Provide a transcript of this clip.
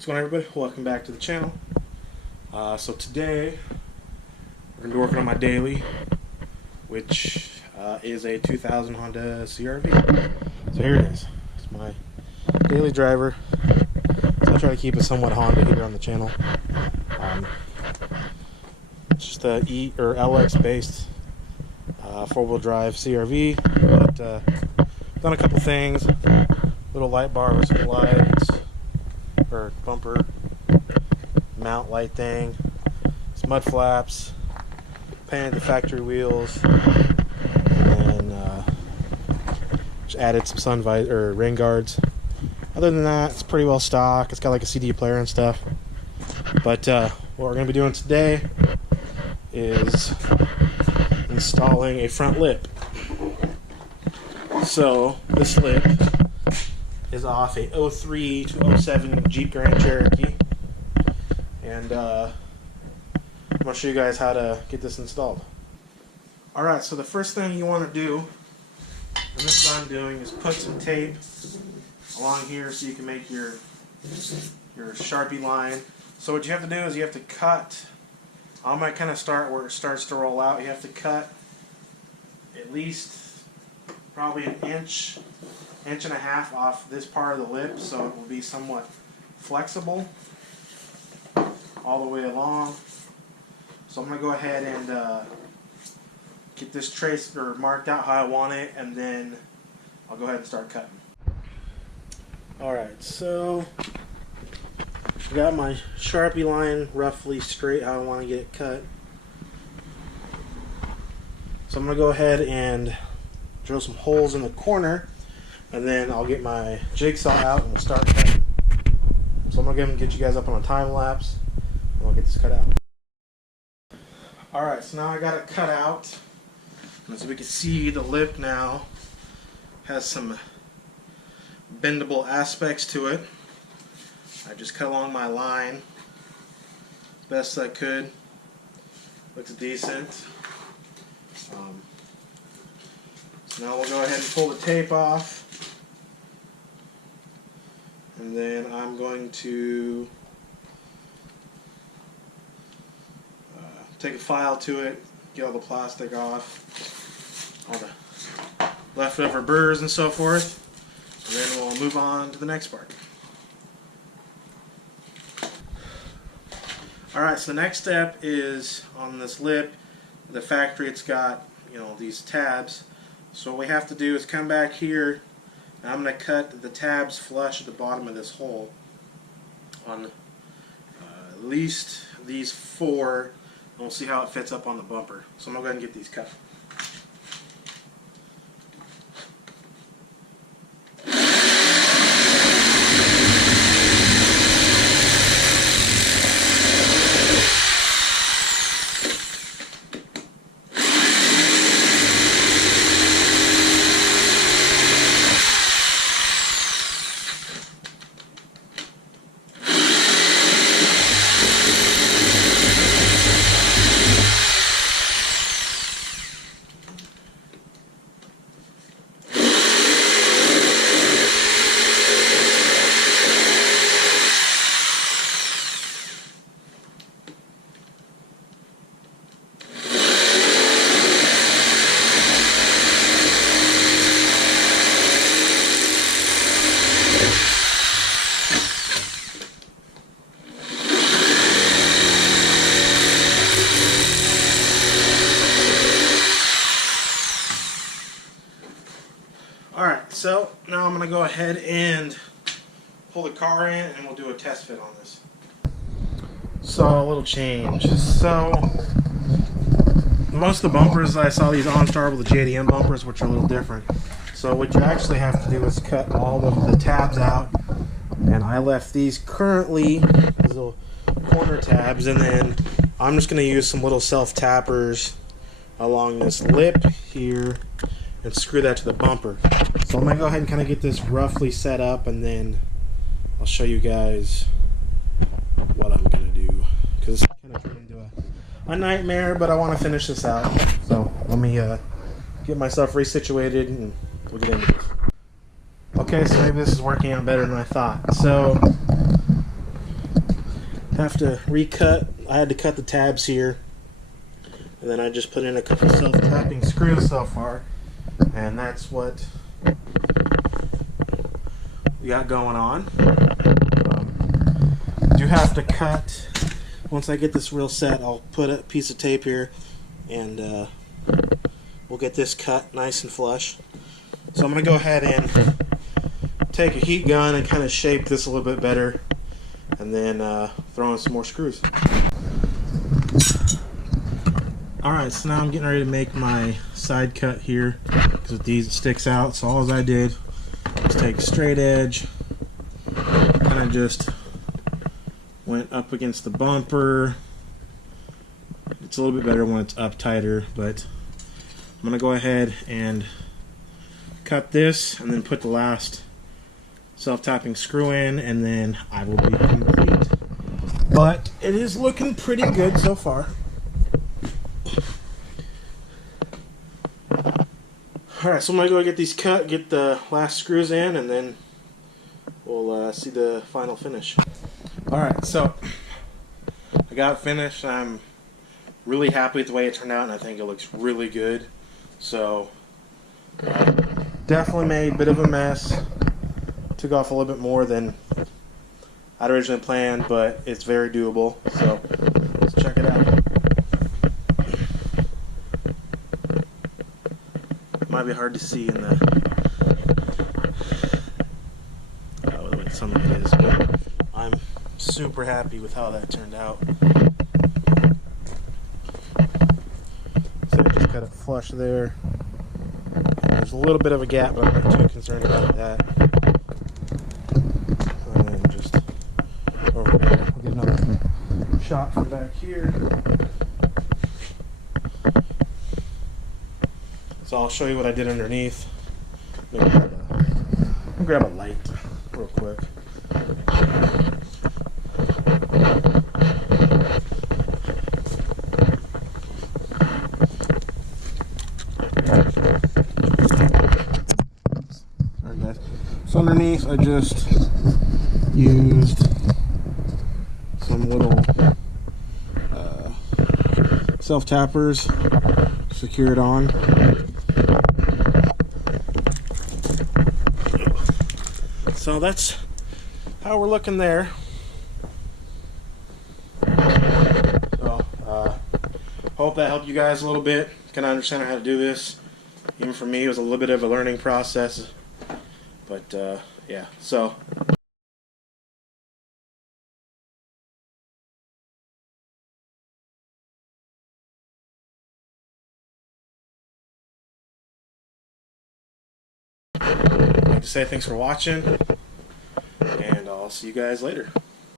What's going on, everybody? Welcome back to the channel. So today we're going to be working on my daily, which is a 2000 Honda CRV. So here it is. It's my daily driver. So I try to keep it somewhat Honda here on the channel. It's just a LX based four-wheel drive CRV, but done a couple things. Little light bar with some lights, or bumper mount light thing, some mud flaps, painted the factory wheels, and just added some sun visor or rain guards. Other than that, it's pretty well stock. It's got like a CD player and stuff. But what we're going to be doing today is installing a front lip. So this lip is off a 03 to 07 Jeep Grand Cherokee, and I'm going to show you guys how to get this installed. Alright, so the first thing you want to do, and this is what I'm doing, is put some tape along here so you can make your Sharpie line. So what you have to do is you have to cut. I might kind of start where it starts to roll out. You have to cut at least probably an inch and a half off this part of the lip, so it will be somewhat flexible all the way along. So I'm going to go ahead and get this traced or marked out how I want it, and then I'll go ahead and start cutting. Alright, so I got my Sharpie line roughly straight how I want to get it cut. So I'm going to go ahead and drill some holes in the corner, and then I'll get my jigsaw out and we'll start cutting. So I'm going to go ahead and get you guys up on a time lapse, and we'll get this cut out. Alright, so now I got it cut out. As we can see, the lip now has some bendable aspects to it. I just cut along my line best I could. Looks decent. So now we'll go ahead and pull the tape off, and then I'm going to take a file to it, get all the plastic off, all the leftover burrs and so forth, and then we'll move on to the next part. Alright, so the next step is on this lip. The factory, it's got, these tabs. So what we have to do is come back here, and I'm going to cut the tabs flush at the bottom of this hole on at least these 4, and we'll see how it fits up on the bumper. So I'm going to go ahead and get these cut. Alright, so now I'm going to go ahead and pull the car in, and we'll do a test fit on this. So, a little change. So, most of the bumpers, I saw these OnStar with the JDM bumpers, which are a little different. So what you actually have to do is cut all of the tabs out, and I left these currently, these little corner tabs, and then I'm just going to use some little self-tappers along this lip here and screw that to the bumper. So I'm going to go ahead and kind of get this roughly set up, and then I'll show you guys what I'm going to do, because it's kind of turned into a nightmare, but I want to finish this out. So let me get myself resituated and we'll get into this. Okay, so maybe this is working out better than I thought. So have to recut. I had to cut the tabs here, and then I just put in a couple self-tapping screws so far, and that's what we got going on. Do have to cut. Once I get this real set, I'll put a piece of tape here, and we'll get this cut nice and flush. So I'm going to go ahead and take a heat gun and kind of shape this a little bit better, and then throw in some more screws. Alright, so now I'm getting ready to make my side cut here, because with these it sticks out. So all I did was take a straight edge, kind of just went up against the bumper. It's a little bit better when it's up tighter, but I'm going to go ahead and cut this and then put the last self-tapping screw in, and then I will be complete. But it is looking pretty good so far. Alright, so I'm going to go get these cut, get the last screws in, and then we'll see the final finish. Alright, so I got it finished. I'm really happy with the way it turned out, and I think it looks really good. So definitely made a bit of a mess. Took off a little bit more than I'd originally planned, but it's very doable. So let's check it out. Might be hard to see in the way the sunlight is, but I'm super happy with how that turned out. So I just got it flush there. There's a little bit of a gap, but I'm not too concerned about that. And then just over there, I'll get another shot from back here. So I'll show you what I did underneath. Let me grab a light real quick. Alright guys, so underneath I just used some little self-tappers to secure it on. So that's how we're looking there. So hope that helped you guys a little bit. Kind of understand how to do this. Even for me, it was a little bit of a learning process. But yeah, so. I'd like to say thanks for watching, and I'll see you guys later.